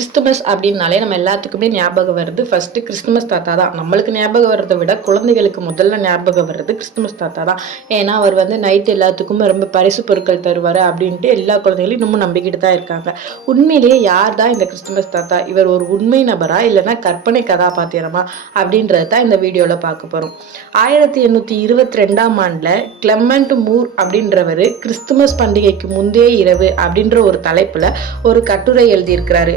Christmas அப்படின்னாலே நம்ம எல்லாத்துக்குமே ஞாபகம் வருது. ஃபர்ஸ்ட் கிறிஸ்துமஸ் தாத்தா தான். நம்மளுக்கு ஞாபகம் வரதை விட குழந்தைகளுக்கு முதல்ல ஞாபகம் வர்றது கிறிஸ்துமஸ் தாத்தா தான். ஏன்னா அவர் வந்து நைட் எல்லாத்துக்கும் ரொம்ப பரிசு பொருட்கள் தருவார் அப்படின்ட்டு எல்லா குழந்தைகளும் இன்னமும் நம்பிக்கிட்டு தான் இருக்காங்க. உண்மையிலேயே யார் தான் இந்த கிறிஸ்துமஸ் தாத்தா? இவர் ஒரு உண்மை நபரா? இல்லைன்னா கற்பனை கதாபாத்திரமா? அப்படின்றத தான் இந்த வீடியோவில் பார்க்க போகிறோம் ஆயிரத்தி எண்ணூற்றி இருபத்தி ரெண்டாம் ஆண்டில் கிளெமெண்ட் மூர் அப்படின்றவர் கிறிஸ்துமஸ் பண்டிகைக்கு முந்தைய இரவு அப்படின்ற ஒரு தலைப்பில் ஒரு கட்டுரை எழுதியிருக்கிறாரு.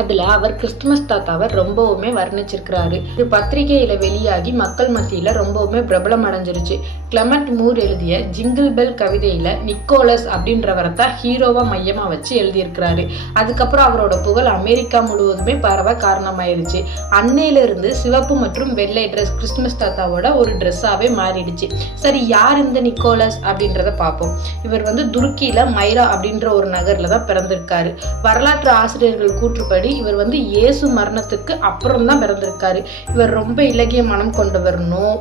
அதில் அவர் கிறிஸ்துமஸ் தாத்தாவை ரொம்பவுமே வர்ணிச்சிருக்கிறாரு. இது பத்திரிகையில் வெளியாகி மக்கள் மத்தியில் ரொம்பவுமே பிரபலம் அடைஞ்சிருச்சு. கிளமட் மூர் எழுதிய ஜிங்கிள் பெல் கவிதையில் நிக்கோலஸ் அப்படின்றவரை தான் ஹீரோவாக மையமாக வச்சு எழுதியிருக்கிறாரு. அதுக்கப்புறம் அவரோட புகழ் அமெரிக்கா முழுவதுமே பரவ காரணமாயிருச்சு. அன்னையிலிருந்து சிவப்பு மற்றும் வெள்ளை ட்ரெஸ் கிறிஸ்துமஸ் தாத்தாவோட ஒரு ட்ரெஸ்ஸாகவே மாறிடுச்சு. சரி யார் இந்த நிக்கோலஸ் அப்படின்றத பார்ப்போம். இவர் வந்து துருக்கியில் மைரா அப்படின்ற ஒரு நகரில் தான் பிறந்திருக்காரு. வரலாற்று ஆசிரியர்கள் கூற்றுப்படி இவர் வந்து இயேசு மரணத்துக்கு அப்புறம் தான் பிறந்திருக்காரு. இவர் ரொம்ப இலகிய மனம் கொண்டவர்னும்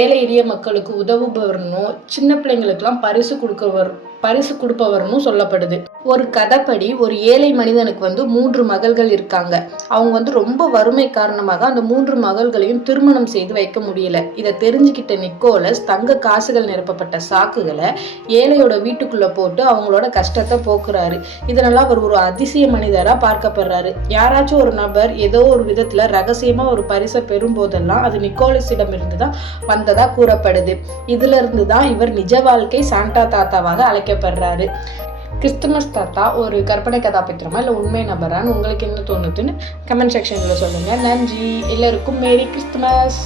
ஏழை எளிய மக்களுக்கு உதவுபவர்னும் சின்ன பிள்ளைங்களுக்கெல்லாம் பரிசு கொடுக்கவர் பரிசு கொடுப்பவர்னு சொல்லப்படுது. ஒரு கதைப்படி ஒரு ஏழை மனிதனுக்கு வந்து மூன்று மகள்கள் இருக்காங்க. அவங்க வந்து ரொம்ப வறுமை காரணமாக அந்த மூன்று மகள்களையும் திருமணம் செய்து வைக்க முடியல. இதை தெரிஞ்சுக்கிட்ட நிக்கோலஸ் தங்க காசுகள் நிரப்பப்பட்ட சாக்குகளை ஏழையோட வீட்டுக்குள்ள போட்டு அவங்களோட கஷ்டத்தை போக்குறாரு. இதனால அவர் ஒரு அதிசய மனிதரா பார்க்கப்படுறாரு. யாராச்சும் ஒரு நபர் ஏதோ ஒரு விதத்தில் ரகசியமாக ஒரு பரிசை பெறும் போதெல்லாம் அது நிக்கோலஸிடம் இருந்து தான் வந்ததாக கூறப்படுது. இதிலிருந்து தான் இவர் நிஜ வாழ்க்கை சாண்டா தாத்தாவாக அழைக்கப்படுறாரு. கிறிஸ்துமஸ் தாத்தா ஒரு கற்பனை கதாபாத்திரமா இல்லை உண்மை நபரான்னு உங்களுக்கு என்ன தோணுதுன்னு கமெண்ட் செக்ஷனில் சொல்லுங்கள் நன்றி. எல்லோருக்கும் மேரி கிறிஸ்துமஸ்.